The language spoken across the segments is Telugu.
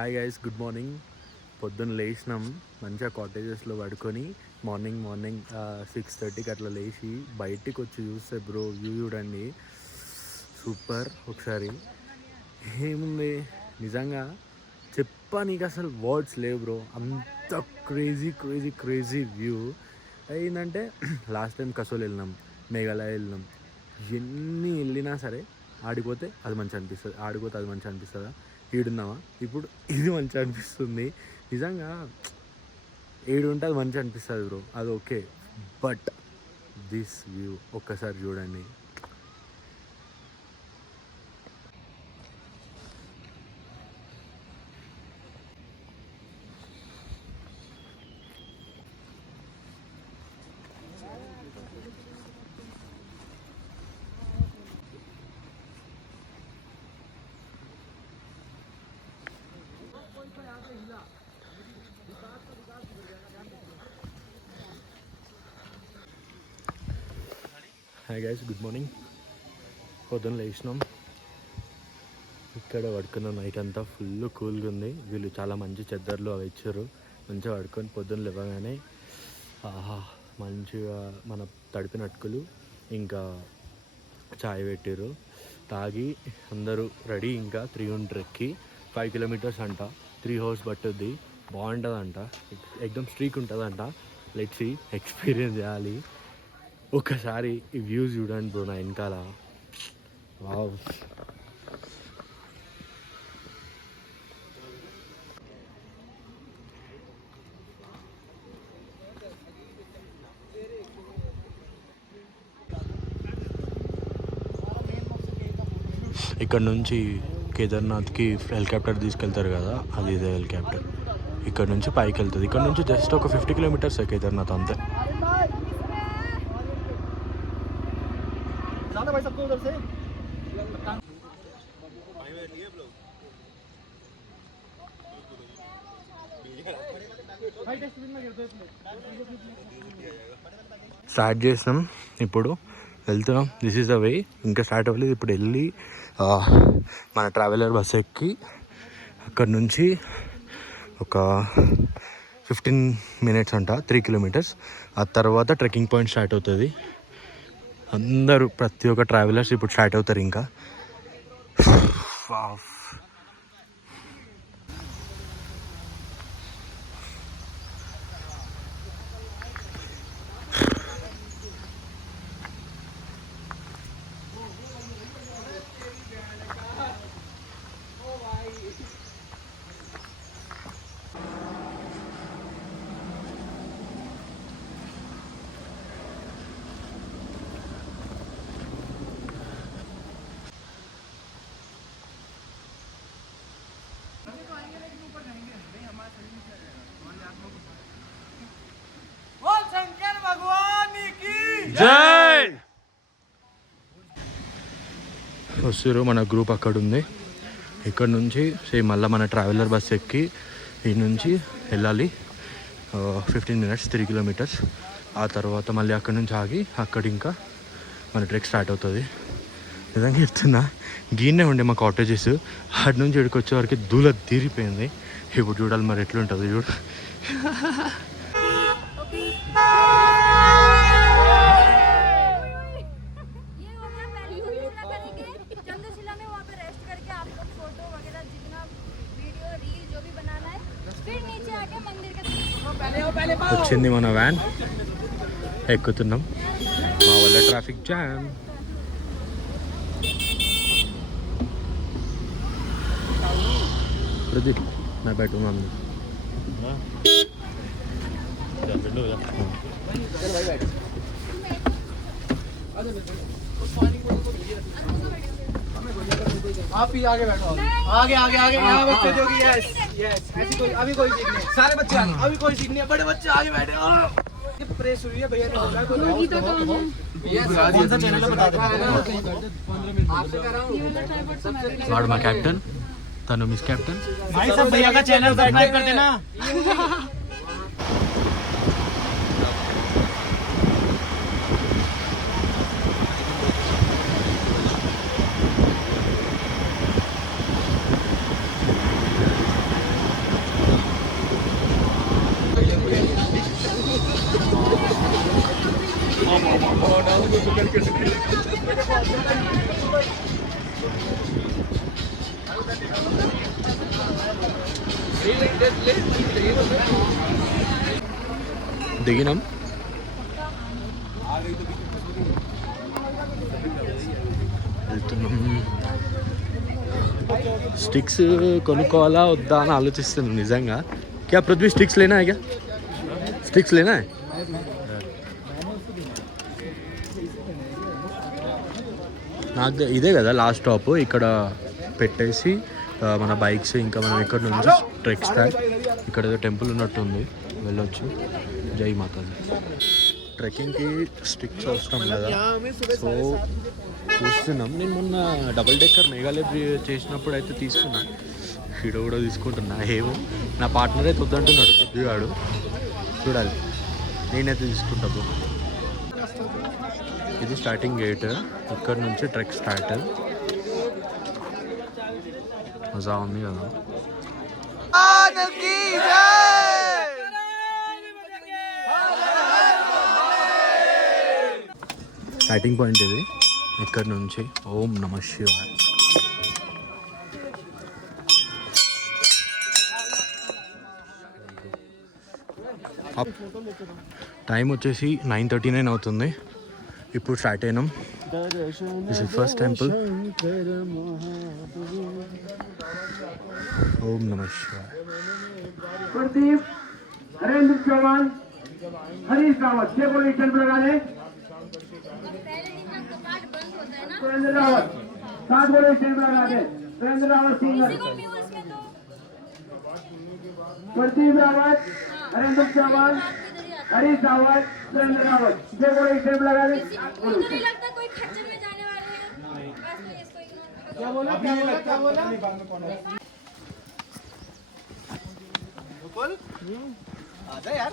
Hi guys, good morning. పొద్దున్న లేచినాం, మంచిగా కాటేజెస్లో పడుకొని మార్నింగ్ 6:30కి అట్లా లేచి బయటికి వచ్చి చూస్తే బ్రో వ్యూ చూడండి, సూపర్. ఒకసారి ఏముంది నిజంగా నీకు అసలు వర్డ్స్ లేవు బ్రో, అంత క్రేజీ క్రేజీ క్రేజీ వ్యూ ఏంటంటే లాస్ట్ టైం కసోల్ వెళ్ళినాం, మేఘాలయ వెళ్ళినాం. ఎన్ని వెళ్ళినా సరే ఆడిపోతే అది మంచిగా అనిపిస్తుందా? ఈడున్నావా ఇప్పుడు ఇది మంచిగా అనిపిస్తుంది. నిజంగా ఉంటే అది మంచిగా అనిపిస్తుంది బ్రో, అది ఓకే. బట్ దిస్ వ్యూ ఒక్కసారి చూడండి. Hi guys, good morning. పొద్దున్న లేచినాం, ఇక్కడ పడుకున్న నైట్ అంతా ఫుల్ కూల్గా ఉంది. వీళ్ళు చాలా మంచి చెద్దర్లు అవి ఇచ్చారు, మంచిగా పడుకొని పొద్దున్న లేవగానే మంచిగా మన తడిపిన అటుకులు ఇంకా చాయ్ పెట్టారు, తాగి అందరూ రెడీ. ఇంకా 300 ట్రెక్కి 5 కిలోమీటర్స్ అంట, 3 hours పట్టుద్ది. బాగుంటుందంట, ఎక్దమ్ స్ట్రీక్ ఉంటుందంట. లెట్స్ సీ, ఎక్స్పీరియన్స్ చేయాలి. ఒక్కసారి ఈ వ్యూస్ చూడండి బ్రో, నా వెనకాల వావ్. ఇక్కడ నుంచి కేదార్నాథ్కి హెలికాప్టర్ తీసుకెళ్తారు కదా, అది ఇదే హెలికాప్టర్. ఇక్కడ నుంచి పైకి వెళ్తుంది. ఇక్కడ నుంచి జస్ట్ ఒక 50 కిలోమీటర్స్ కేదార్నాథ్, అంతే. స్టార్ట్ చేసినాం, ఇప్పుడు వెళ్తున్నాం. This is the way. ఇంకా స్టార్ట్ అవ్వలేదు, ఇప్పుడు వెళ్ళి మన ట్రావెలర్ బస్ ఎక్కి అక్కడ నుంచి ఒక 15 minutes అంట, 3 kilometers. ఆ తర్వాత ట్రెక్కింగ్ పాయింట్ స్టార్ట్ అవుతుంది. అందరూ ప్రతి ఒక్క ట్రావెలర్స్ ఇప్పుడు స్టార్ట్ అవుతారు. ఇంకా జై వస్తారు. మన గ్రూప్ అక్కడ ఉంది. ఇక్కడ నుంచి సేమ్ మళ్ళీ మన ట్రావెలర్ బస్ ఎక్కి ఈ నుంచి వెళ్ళాలి 15 minutes, 3 kilometers. ఆ తర్వాత మళ్ళీ అక్కడ నుంచి ఆగి అక్కడ ఇంకా మన ట్రెక్ స్టార్ట్ అవుతుంది. నిజంగా చెప్తున్నా, గీనే ఉండే మా కాటేజెస్, అటు నుంచి ఇక్కడికి వచ్చే వరకు దూల తీరిపోయింది. ఇప్పుడు చూడాలి మరి ఎట్లుంటుంది చూడు. వచ్చింది మన వ్యాన్, ఎక్కుతున్నాం. మా వల్ల ట్రాఫిక్ జామ్. ప్రదీప్ నా బయట మమ్మీ आप ही आगे बैठो, आगे आगे आगे यहाँ बच्चे जो कि यस यस ऐसी कोई अभी कोई सीख नहीं, सारे बच्चे आगे, अभी कोई सीख नहीं है, बड़े बच्चे आगे बैठे। ये प्रेस हुई है भैया ने बोला कोई कौन सा चैनल है बता दे। आपसे कह रहा हूं वार्ड में कैप्टन तनु मिस कैप्टन भाई सब भैया का चैनल सब्सक्राइब कर देना। దిగినాం. వెళ్తున్నాం. స్టిక్స్ కొనుక్కోవాలా వద్దా అని ఆలోచిస్తున్నాం నిజంగా. క్యా పృథ్వీ స్టిక్స్ లేనా క్యా? స్టిక్స్ లేనా? నాకు ఇదే కదా లాస్ట్ స్టాప్. ఇక్కడ పెట్టేసి మన బైక్స్ ఇంకా మనం ఇక్కడ నుంచి ట్రెక్ స్టార్ట్. ఇక్కడ ఏదో టెంపుల్ ఉన్నట్టుంది, వెళ్ళొచ్చు. జై మాతాజీ. ట్రెక్కింగ్కి స్టిక్స్ అవసరం కదా, సో చూస్తున్నాం. నేను మొన్న డబుల్ డెక్కర్ మేఘాలయ చేసినప్పుడు అయితే తీసుకున్నా, ఇక్కడ కూడా తీసుకుంటున్నా. ఏమో నా పార్ట్నర్ అయితే వద్దంటున్నాడు కొద్దిగాడు, చూడాలి. నేనైతే తీసుకుంటా. ఇది స్టార్టింగ్ గేట్, ఇక్కడ నుంచి ట్రెక్ స్టార్ట్. మజా ఉంది కదా. స్టార్టింగ్ పాయింట్ ఇది. ఇక్కడ నుంచి ఓం నమః శివాయ. టైం వచ్చేసి 9:39 అవుతుంది. ఇప్పుడు స్టార్ట్ అయినాం. This is first temple. ఓం నమః శివాయ. प्रदीप हरेंद्र चौहान हरीश रावत छह बोले स्टैंड पर लगा दे। सुरेंद्र रावत 7 बोले स्टैंड पर लगा दे। सुरेंद्र रावत सिंगर, प्रदीप रावत हरेंद्र चौहान हरीश रावत सुरेंद्र रावत छह बोले स्टैंड पर लगा दे। नहीं लगता कोई खच्चर में जाने वाले हैं, बस मैं इसको इग्नोर क्या बोला बोल आजा यार.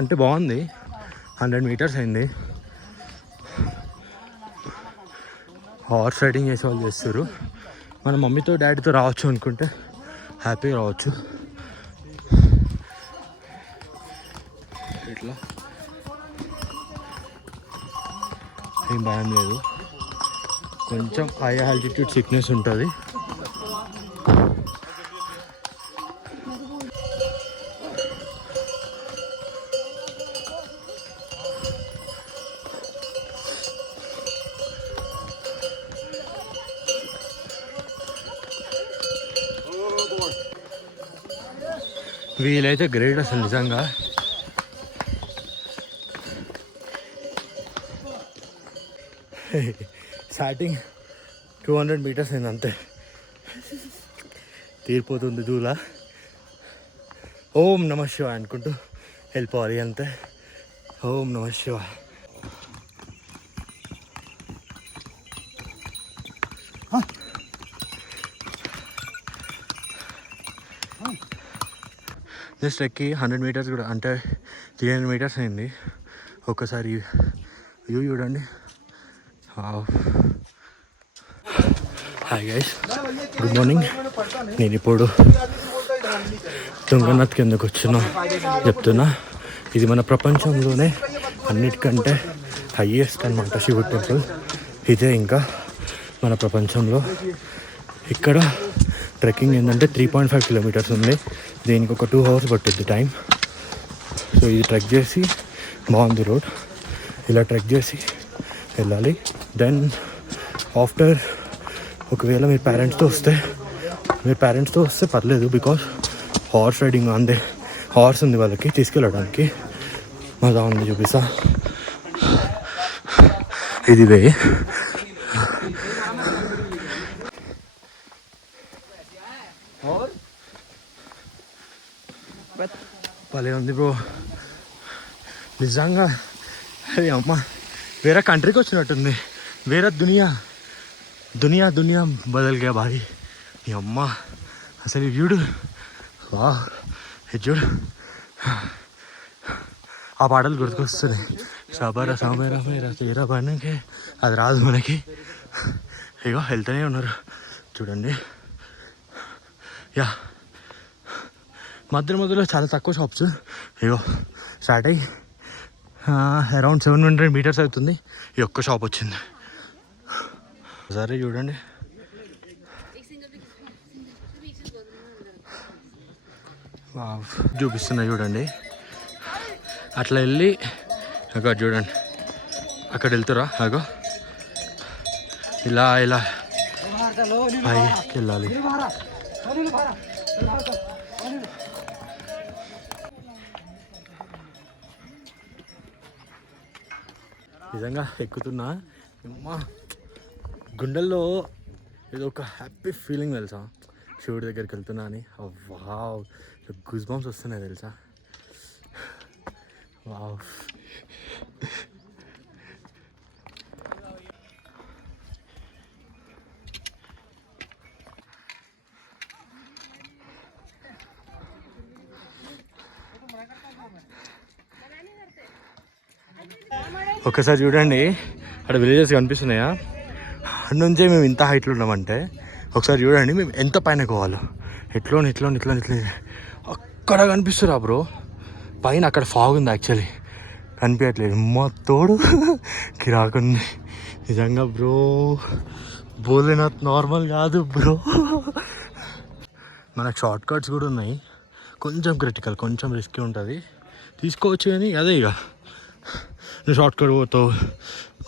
అంటే బాగుంది. 100 మీటర్స్ అయింది. హార్స్ రైడింగ్ చేసే వాళ్ళు చేస్తారు. మన మమ్మీతో డాడీతో రావచ్చు అనుకుంటే హ్యాపీగా రావచ్చు. ఇట్లా ఏం భయం లేదు. కొంచెం హై ఆల్టిట్యూడ్ సిక్నెస్ ఉంటుంది. వీలైతే గ్రేట్ అసలు నిజంగా. స్టార్టింగ్ 200 మీటర్స్ అయింది అంతే, తీరిపోతుంది దూల. ఓం నమః శివాయ అనుకుంటూ వెళ్ళిపోవాలి అంతే. ఓం నమః శివాయ. జస్ట్ ఎక్కి 100 మీటర్స్ కూడా అంటే 300 మీటర్స్ అయింది. ఒక్కసారి వ్యూ చూడండి. Hi guys, good morning. నేను ఇప్పుడు తుంగనాథ్ కిందకు వచ్చినా చెప్తున్నా. ఇది మన ప్రపంచంలోనే అన్నిటికంటే హైయెస్ట్ అన్నమాట శివుడు టెంపుల్ ఇదే. ఇంకా మన ప్రపంచంలో ఇక్కడ ట్రెక్కింగ్ ఏంటంటే 3.5 కిలోమీటర్స్ ఉంది. దీనికి ఒక 2 అవర్స్ పట్టుద్ది టైం. సో ఇది ట్రెక్ చేసి బాగుంది రోడ్, ఇలా ట్రెక్ చేసి వెళ్ళాలి. దెన్ ఆఫ్టర్ ఒకవేళ మీరు పేరెంట్స్తో వస్తే పర్లేదు, బికాస్ హార్స్ రైడింగ్ అందే హార్స్ ఉంది వాళ్ళకి తీసుకెళ్ళడానికి. మజా ఉంది, చూపిస్తా. ఇది వే. భలే ఉంది బ్రో నిజంగా. అది అమ్మ వేరే కంట్రీకి వచ్చినట్టుంది, వేరే దునియా బదల్ గా భారీ. ఈ అమ్మ అసలు ఈ చూడు, వా ఇది చూడు, ఆ పాటలు గుర్తుకొస్తున్నాయి. సబరా సమరా మేరా తీరా పనికి, అది రాదు మనకి. ఇగో వెళ్తూనే ఉన్నారు చూడండి. యా మధ్యలో చాలా తక్కువ షాప్స్. ఇగో స్టార్ట్ అయ్యి అరౌండ్ 700 meters అవుతుంది. ఈ ఒక్క షాప్ వచ్చింది. సరే చూడండి, చూపిస్తున్నా చూడండి. అట్లా వెళ్ళి అక్కడ చూడండి, అక్కడ వెళ్తారా అగో ఇలా ఇలా పైకి వెళ్ళాలి. నిజంగా ఎక్కుతున్నా అమ్మా, గుండెల్లో ఏదో ఒక హ్యాపీ ఫీలింగ్ తెలుసా, శివుడి దగ్గరికి వెళ్తున్నా అని. వావ్, గూస్ బంప్స్ వస్తున్నాయి తెలుసా. వావ్, ఒక్కసారి చూడండి, అక్కడ విలేజెస్ కనిపిస్తున్నాయా, అక్కడ నుంచే మేము ఇంత హైట్లో ఉన్నామంటే ఒకసారి చూడండి మేము ఎంత పైన పోవాలో. ఎట్లా అక్కడ కనిపిస్తురా బ్రో పైన. అక్కడ ఫాగ్ ఉంది యాక్చువల్లీ, కనిపించట్లేదు. మా తోడు కిరాకుంది నిజంగా బ్రో. భోలేనాథ్ నార్మల్ కాదు బ్రో. మనకు షార్ట్ కట్స్ కూడా ఉన్నాయి, కొంచెం క్రిటికల్, కొంచెం రిస్కీ ఉంటుంది, తీసుకోవచ్చు. కానీ అదే ఇక నువ్వు షార్ట్ కట్ పోతావు,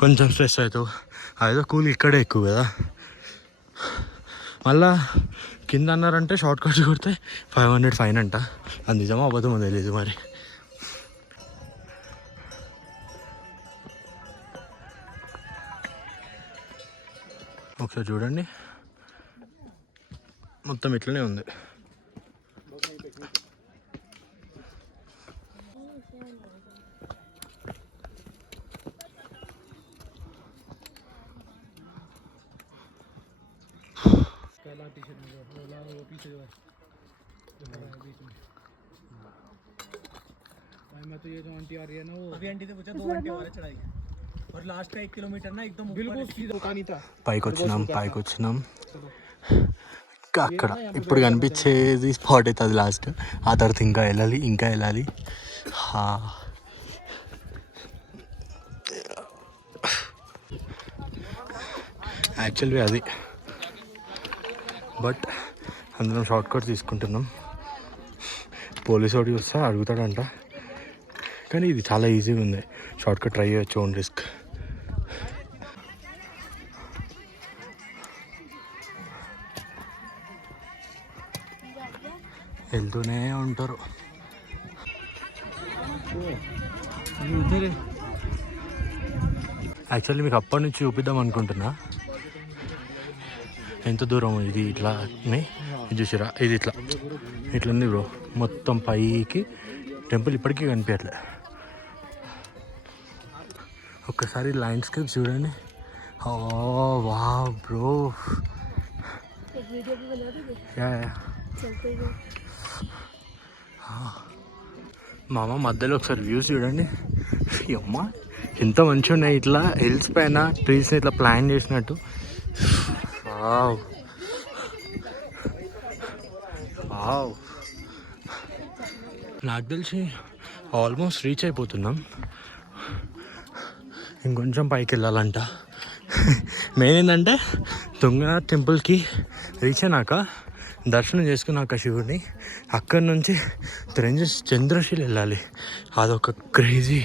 కొంచెం స్ట్రెస్ అవుతావు. అదేదో కూల్ ఇక్కడే ఎక్కువ కదా. మళ్ళా కింద అన్నారంటే షార్ట్ కట్స్ కొడితే 500 ఫైన్ అంట. అది నిజమో అబద్ధమో తెలియదు మరి. ఒకసారి చూడండి, మొత్తం ఇట్లనే ఉంది. मैं तो ये जो आंटी आ रही है ना, वो अभी आंटी से पूछा 2 घंटे वाला चढ़ाई और लास्ट का 1 किलोमीटर ना एकदम बिल्कुल सीधा रुकानी था. పైకి వచ్చినాం. అక్కడ ఇప్పుడు కనిపించేది స్పాట్ అవుతుంది లాస్ట్. ఆ తర్వాత ఇంకా వెళ్ళాలి. యాక్చువల్గా అది, బట్ అందరం షార్ట్ కట్ తీసుకుంటున్నాం. పోలీసు వాడు చూస్తా అడుగుతాడంట, కానీ ఇది చాలా ఈజీగా ఉంది. షార్ట్ కట్ ట్రై చేయొచ్చు, ఓన్ రిస్క్. వెళ్తూనే ఉంటారు. యాక్చువల్లీ మీకు అప్పటి నుంచి చూపిద్దాం అనుకుంటున్నా ఎంత దూరం ఇది. ఇట్లా ఇది చూసిరా, ఇది ఇట్లా ఉంది బ్రో. మొత్తం పైకి టెంపుల్ ఇప్పటికీ కనిపించట్లే. ఒక్కసారి ల్యాండ్స్కేప్ చూడండి. వావ్ బ్రో, మామ మధ్యలో ఒకసారి వ్యూస్ చూడండి. అమ్మ ఎంత మంచిగా ఉన్నాయి. ఇట్లా హిల్స్ పైన ట్రీస్ని ఇట్లా ప్లాన్ చేసినట్టు. వావ్ నాకు తెలిసి ఆల్మోస్ట్ రీచ్ అయిపోతున్నాం. ఇంకొంచెం పైకి వెళ్ళాలంట. మెయిన్ ఏంటంటే తుంగనాథ్ టెంపుల్కి రీచ్ అయినాక, దర్శనం చేసుకున్నాక శివుడిని, అక్కడి నుంచి చంద్రశీల వెళ్ళాలి. అదొక క్రేజీ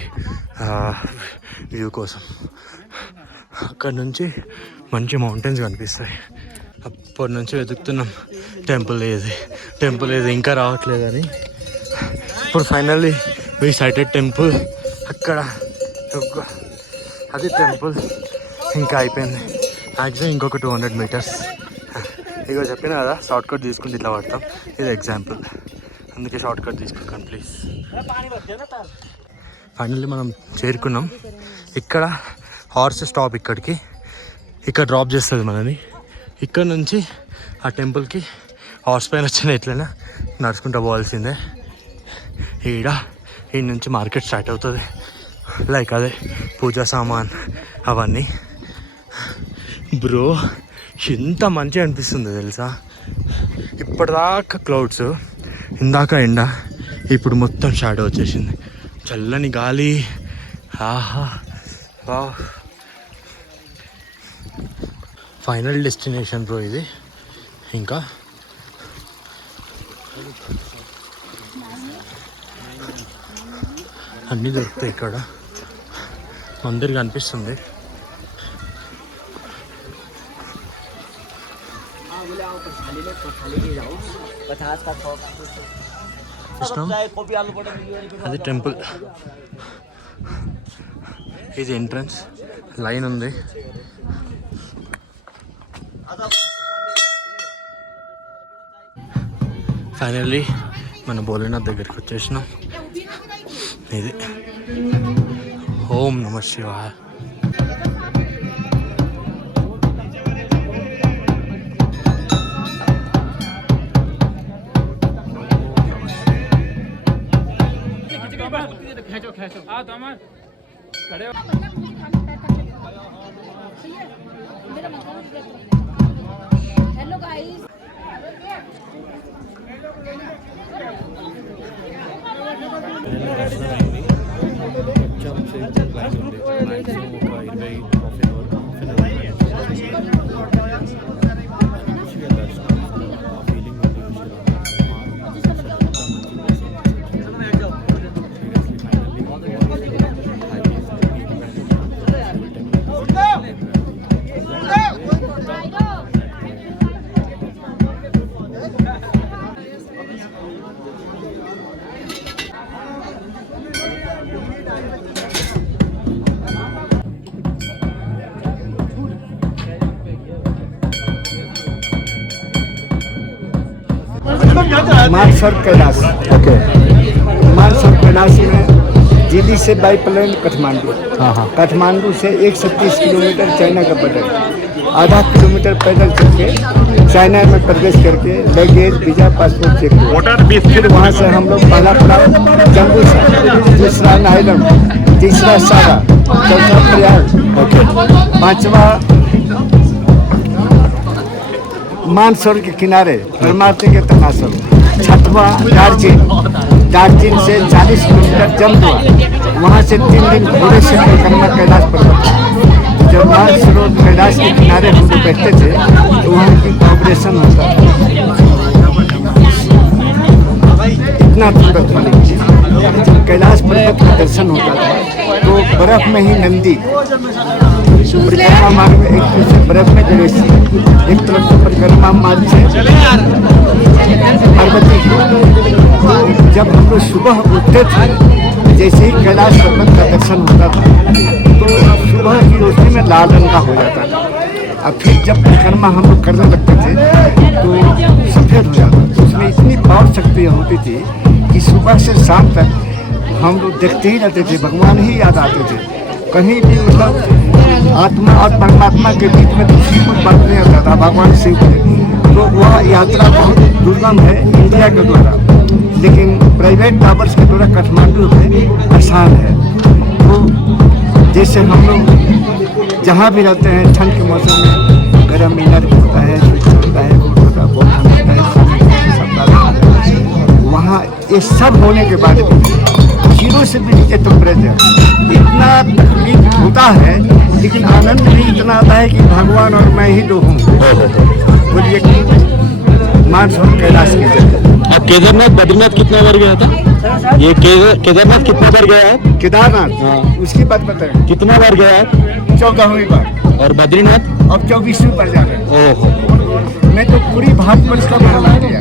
వ్యూ కోసం. అక్కడి నుంచి మంచి మౌంటైన్స్ కనిపిస్తాయి. అప్పటి నుంచి వెతుకుతున్నాం టెంపుల్ ఏది ఇంకా రావట్లేదని. ఇప్పుడు ఫైనల్లీ వి సైటెడ్ టెంపుల్. అక్కడ అది టెంపుల్ ఇంకా అయిపోయింది. మ్యాక్సిమం ఇంకొక 200 meters. ఇగో చెప్పిన కదా, షార్ట్ కట్ తీసుకుంటే ఇట్లా పడతాం. ఇది ఎగ్జాంపుల్, అందుకే షార్ట్ కట్ తీసుకోకండి ప్లీజ్. ఫైనల్లీ మనం చేరుకున్నాం. ఇక్కడ హార్స్ స్టాప్, ఇక్కడ డ్రాప్ చేస్తుంది మనని. ఇక్కడ నుంచి ఆ టెంపుల్కి హార్స్ పైన వచ్చిన ఎట్లయినా నడుచుకుంటూ పోవాల్సిందే. ఈడ నుంచి మార్కెట్ స్టార్ట్ అవుతుంది. లైక్ అదే పూజా సామాన్ అవన్నీ. బ్రో ఎంత మంచిగా అనిపిస్తుంది తెలుసా. ఇప్పటిదాకా క్లౌడ్స్, ఇందాక ఎండ, ఇప్పుడు మొత్తం షాడో వచ్చేసింది. చల్లని గాలి. ఆహా వావ్. ఫైనల్ డెస్టినేషన్ బ్రో ఇది. ఇంకా అన్నీ దొరుకుతాయి ఇక్కడ. మందిర్ కనిపిస్తుంది. అది టెంపుల్. ఇది ఎంట్రన్స్. లైన్ ఉంది. ఫైనల్లీ మన భోలేనాథ్ దగ్గరికి వచ్చేసినాం. ఇది ఓం నమ శివాయ. Hello guys. Mansar Kailash. Okay. Mansar Kailash में दिल्ली से बाई प्लेन काठमांडू। हाँ. काठमांडू से 130 किलोमीटर चाइना का बॉर्डर, आधा किलोमीटर पैदल चल के चाइना में प्रवेश करके लगेज, वीजा, पासपोर्ट चेक। फिर वहाँ से हम लोग पहला पड़ाव जम्मू से, दूसरा नाइलम, तीसरा सारा, चौथा प्रयाग, पांचवा मानसर के किनारे परमात्मा के तनासर, छठवा दार्जिलिंग से 40 किलोमीटर जमदुआ, वहाँ से 3 दिन घोड़े से परिक्रमा कैलाश पर्वत। जब मानसरोवर कैलाश के किनारे हम लोग बैठते थे तो वहाँ की ऑपरेशन होता था। इतना तुरंत मालिक जब कैलाश पर्वत का दर्शन होता था तो बर्फ में ही नंदी परिक्रमा मार्ग में एक तरफ से बर्फ में गणेश, एक तरफ से परिक्रमा मार्ग से पार्वती। जब हम लोग सुबह उठते थे, जैसे ही कैलाश पर्वत का दर्शन होता था तो सुबह की रोशनी में लाल रंग का हो जाता था। और फिर जब परिक्रमा हम लोग करने लगते थे तो सफेद हो जाता था। उसमें इतनी पावर शक्ति होती थी कि सुबह से शाम तक हम लोग देखते ही रहते थे, भगवान ही याद आते थे। कहीं भी मतलब आत्मा और परमात्मा के बीच में दूसरी कोई बात नहीं होता था, भगवान शिव के। तो वह यात्रा बहुत दुर्गम है इंडिया के द्वारा, लेकिन प्राइवेट ट्रैवल्स के द्वारा काठमांडू में आसान है। तो जैसे हम लोग जहाँ भी रहते हैं ठंड के मौसम में गर्म इनर होता है, होता है, वहाँ ये सब होने के बाद 0 से भी नीचे टेम्परेचर, इतना तकलीफ होता है लेकिन आनंद भी इतना आता है कि भगवान और मैं ही दो हूँ। बोलिए मानसर कैलाश की जगह। आप केदारनाथ बद्रीनाथ कितना बार गया था? ये केदारनाथ कितना बार गया है? केदारनाथ उसकी बात बताएं। कितना बार गया है? 14वीं बार। और बद्रीनाथ अब 24वीं बार जा रहे हैं। ओहो। मैं तो पूरी भारत वर्ष का भ्रमण किया,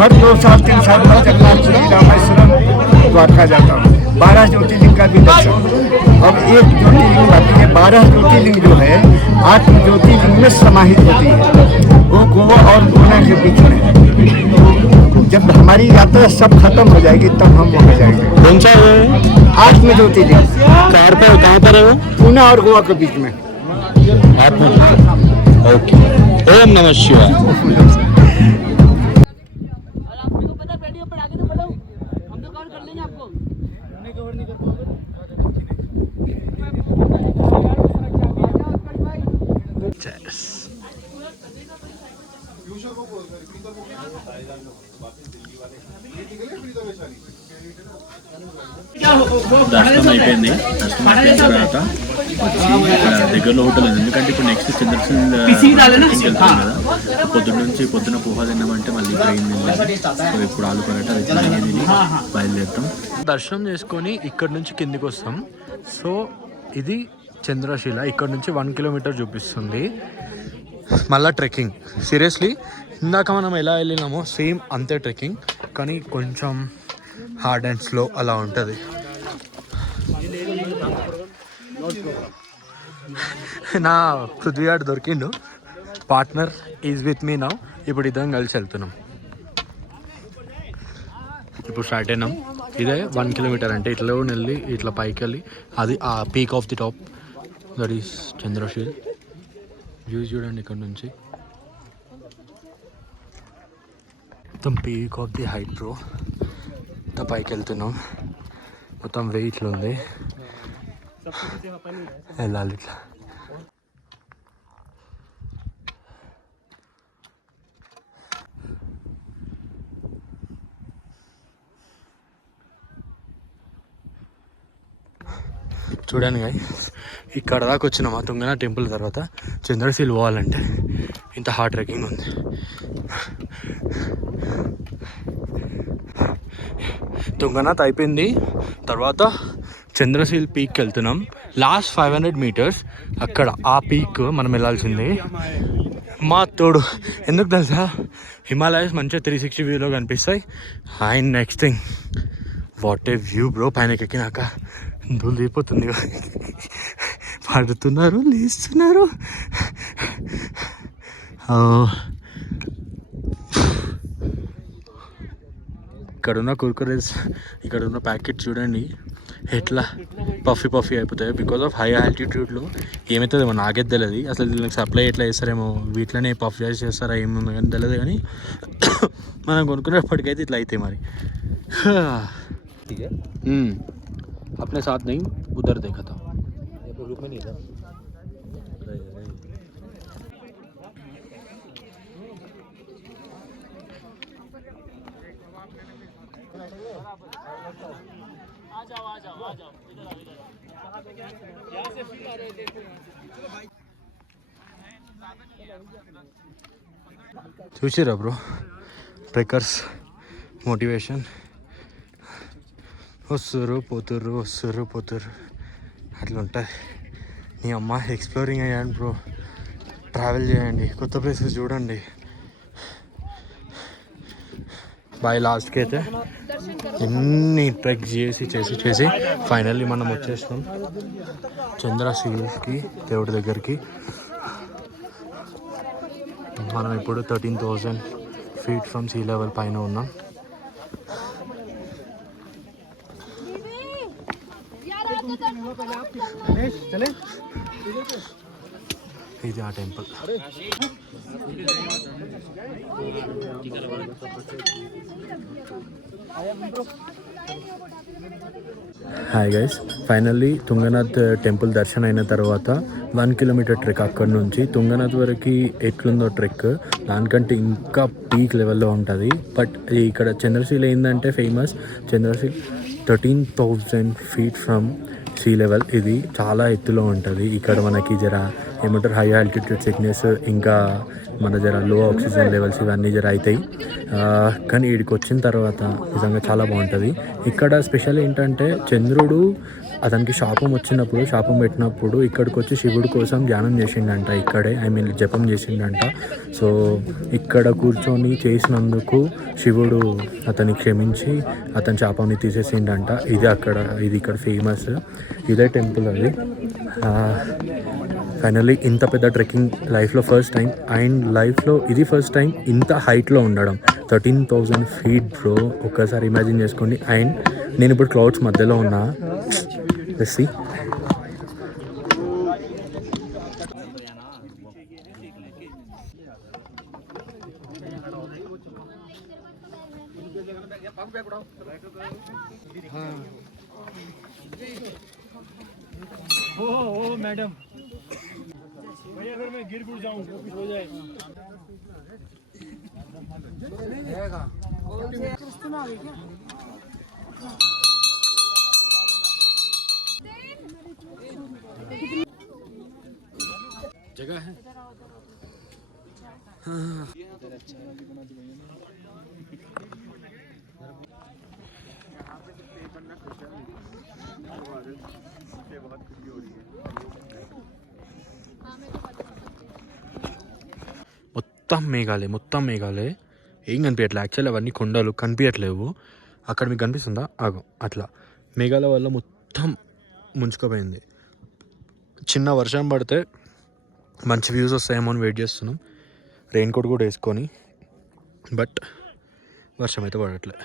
हर 2 साल 3 साल बाद जगन्नाथपुरी, रामेश्वरम, द्वारका जाता हूँ। 12 ज्योतिर्लिंग का भी दर्शन। अब एक ज्योतिर्लिंग बाकी है, 12 ज्योतिर्लिंग जो है 8 ज्योतिर्लिंग में समाहित होती है, वो गोवा और पूना के बीच में। जब हमारी यात्रा सब खत्म हो जाएगी तब हम वहाँ जाएंगे। कौन सा है? 8 में ज्योतिर्लिंग कहाँ पर है वो? पूना और गोवा के बीच में। ओके. ओम नमः शिवाय. Cheers. దర్శనం అయిపోయింది. దర్శనం అయిపోయిన తర్వాత దగ్గరలో హోటల్ ఉంది, ఎందుకంటే ఇప్పుడు నెక్స్ట్ చంద్రశీల్ వెళ్తాం కదా. పొద్దున పోహా తిన్నామంటే మళ్ళీ ట్రైన్ తిన్నాం. సో ఇప్పుడు ఆలు పరాటా తిని బయలుదేరుతాం. దర్శనం చేసుకొని ఇక్కడ నుంచి కిందికి వస్తాం. సో ఇది చంద్రశీల, ఇక్కడ నుంచి 1 కిలోమీటర్ చూపిస్తుంది. మళ్ళీ ట్రెక్కింగ్. సీరియస్లీ ఇందాక మనం ఎలా వెళ్ళినామో సేమ్ అంతే ట్రెక్కింగ్, కానీ కొంచెం హార్డ్ అండ్ స్లో అలా ఉంటుంది. నా పృథ్వీగాడు దొరికిండు, partner is with me now. ఇప్పుడు ఇద్దరం కలిసి వెళ్తున్నాం. ఇప్పుడు స్టార్ట్ అయినాం. ఇదే 1 కిలోమీటర్, అంటే ఇట్లా వెళ్ళి ఇట్లా పైకి వెళ్ళి అది ఆ peak of the top, that is Chandrashila. Views చూడండి ఇక్కడ నుంచి, మొత్తం peak of the height bro. ఇంత పైకి వెళ్తున్నాం, మొత్తం వెయిట్లు ఉంది, వెళ్ళాలి ఇట్లా. చూడండి గైస్, ఇక్కడ దాకా వచ్చినామా తుంగనా టెంపుల్ తర్వాత చంద్రశీల్ పోవాలంటే ఇంత హార్డ్ ట్రెక్కింగ్ ఉంది. తుంగనాథ్ అయిపోయింది, తర్వాత చంద్రశీల్ పీక్కి వెళ్తున్నాం. లాస్ట్ 500 మీటర్స్ అక్కడ ఆ పీక్ మనం వెళ్ళాల్సింది. మా తోడు ఎందుకు తెలుసా, హిమాలయస్ మంచిగా 360 వ్యూలో కనిపిస్తాయి. And next thing, what a view bro. పైనకి ఎక్కినాక దూలు తీరిపోతుంది, పడుతున్నారు లేస్తున్నారు. ఇక్కడున్న కుర్కురేస్, ఇక్కడున్న ప్యాకెట్ చూడండి ఎట్లా పఫీ అయిపోతాయి. బికాస్ ఆఫ్ హై ఆల్టిట్యూడ్లో ఏమవుతుందేమో నాకే తెలియదు. అసలు దీనికి సప్లై ఎట్లా చేస్తారేమో, వీటిలోనే పఫ్ చేస్తారా ఏమో కానీ తెలియదు. కానీ మనం కొనుక్కునేప్పటికైతే ఇట్లా అవుతాయి మరి. अपने साथ नहीं उधर देखा था. ग्रुप में नहीं था. చూసిరా బ్రో ట్రెక్కర్స్ మోటివేషన్. వస్తుర్రు పోతుర్రు అట్లా ఉంటుంది. నీ అమ్మ ఎక్స్ప్లోరింగ్ అయ్యాను బ్రో, ట్రావెల్ చేయండి, కొత్త ప్లేసెస్ చూడండి. బాయ్. లాస్ట్కి అయితే ఎన్ని ట్రెక్ చేసి ఫైనల్లీ మనం వచ్చేస్తాం చంద్రశీల్కి, దేవుడి దగ్గరికి. మనం ఇప్పుడు 13,000 feet ఫ్రమ్ సీ లెవెల్ పైన ఉన్నాం. ఇది ఆ temple. Hi guys, finally Tungnath temple దర్శనం అయిన తర్వాత 1 కిలోమీటర్ ట్రెక్ అక్కడి నుంచి తుంగనాథ్ వరకు ఎట్లుందో ట్రెక్ దానికంటే ఇంకా పీక్ లెవెల్లో ఉంటుంది. బట్ ఇక్కడ చంద్రశీల్ ఏంటంటే famous, Chandrashila 13,000 feet from sea level. ఇది చాలా ఎత్తులో ఉంటుంది. ఇక్కడ మనకి జర ఏమంటారు హై ఆల్టిట్యూడ్ సిక్నెస్, ఇంకా మన జర లో ఆక్సిజన్ లెవెల్స్ ఇవన్నీ జర అవుతాయి. కానీ వీడికి వచ్చిన తర్వాత నిజంగా చాలా బాగుంటుంది. ఇక్కడ స్పెషల్ ఏంటంటే చంద్రుడు అతనికి శాపం వచ్చినప్పుడు, శాపం పెట్టినప్పుడు ఇక్కడికి వచ్చి శివుడి కోసం ధ్యానం చేసిండంట. ఇక్కడే జపం చేసిండంట. సో ఇక్కడ కూర్చొని చేసినందుకు శివుడు అతన్ని క్షమించి అతని శాపాన్ని తీసేసిండంట. ఇది ఇక్కడ ఫేమస్. ఇదే టెంపుల్ అది. ఫైనల్లీ ఇంత పెద్ద ట్రెక్కింగ్ లైఫ్లో ఫస్ట్ టైం, అండ్ లైఫ్లో ఇది ఫస్ట్ టైం ఇంత హైట్లో ఉండడం. 13,000 feet బ్రో, ఒక్కసారి ఇమాజిన్ చేసుకోండి. అండ్ నేను ఇప్పుడు క్లౌడ్స్ మధ్యలో ఉన్నా. Let's see. ओ मैडम जगह है మొత్తం మేఘాలే ఏం కనిపించట్లే. యాక్చువల్లీ అవన్నీ కొండలు కనిపించట్లేవు. అక్కడ మీకు కనిపిస్తుందా? ఆగో అట్లా మేఘాల వల్ల మొత్తం ముంచుకుపోయింది. చిన్న వర్షం పడితే మంచి వ్యూస్ వస్తాయేమో అని వెయిట్ చేస్తున్నాం, రెయిన్ కోట్ కూడా వేసుకొని. బట్ వర్షం అయితే పడట్లే.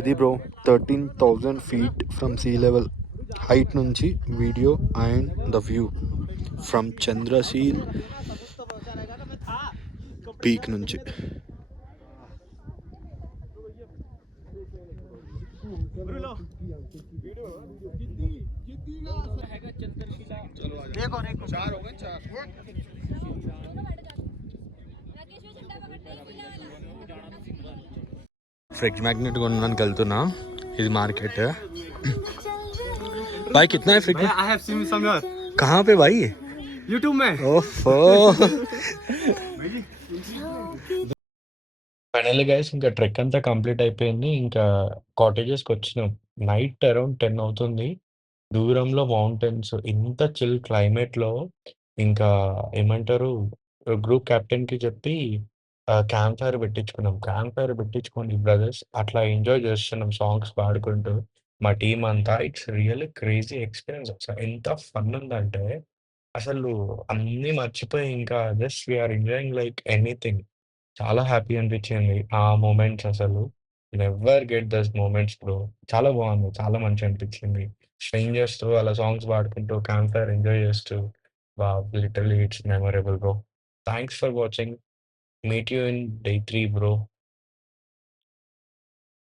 ఇది bro 13,000 feet from sea level height నుంచి video and the view from Chandrashila peak నుంచి. फ्रिज मैग्नेट కొనడానికి వెళ్తున్నా. ఇది మార్కెట్. भाई कितना है fridge? I have seen somewhere. कहाँ पे भाई? YouTube में. ఓహో. ఫైనల్లీ గైస్ ఇంకా ట్రెక్ అంతా కంప్లీట్ అయిపోయింది. ఇంకా కాటేజెస్కి వచ్చినాం. నైట్ అరౌండ్ 10 అవుతుంది. దూరంలో మౌంటైన్స్. ఇంత చిల్ క్లైమేట్లో ఇంకా ఏమంటారు, గ్రూప్ కెప్టెన్కి చెప్పి క్యాంప్ ఫైర్ పెట్టించుకున్నాం. క్యాంప్ ఫైర్ పెట్టించుకొని బ్రదర్స్ అట్లా ఎంజాయ్ చేస్తున్నాం సాంగ్స్ పాడుకుంటూ మా టీం అంతా. It's really crazy experience. అసలు ఎంత ఫన్ ఉందంటే అసలు అన్నీ మర్చిపోయి ఇంకా just we're enjoying like anything. చాలా హ్యాపీ అనిపించింది ఆ మూమెంట్స్. అసలు never get these moments bro. చాలా బాగుంది, చాలా మంచి అనిపించింది. స్ట్రేంజర్స్తో అలా సాంగ్స్ పాడుకుంటూ క్యాంప్ ఫైర్ ఎంజాయ్ చేస్తూ literally it's memorable bro. Thanks for watching. Meet you in day 3 bro.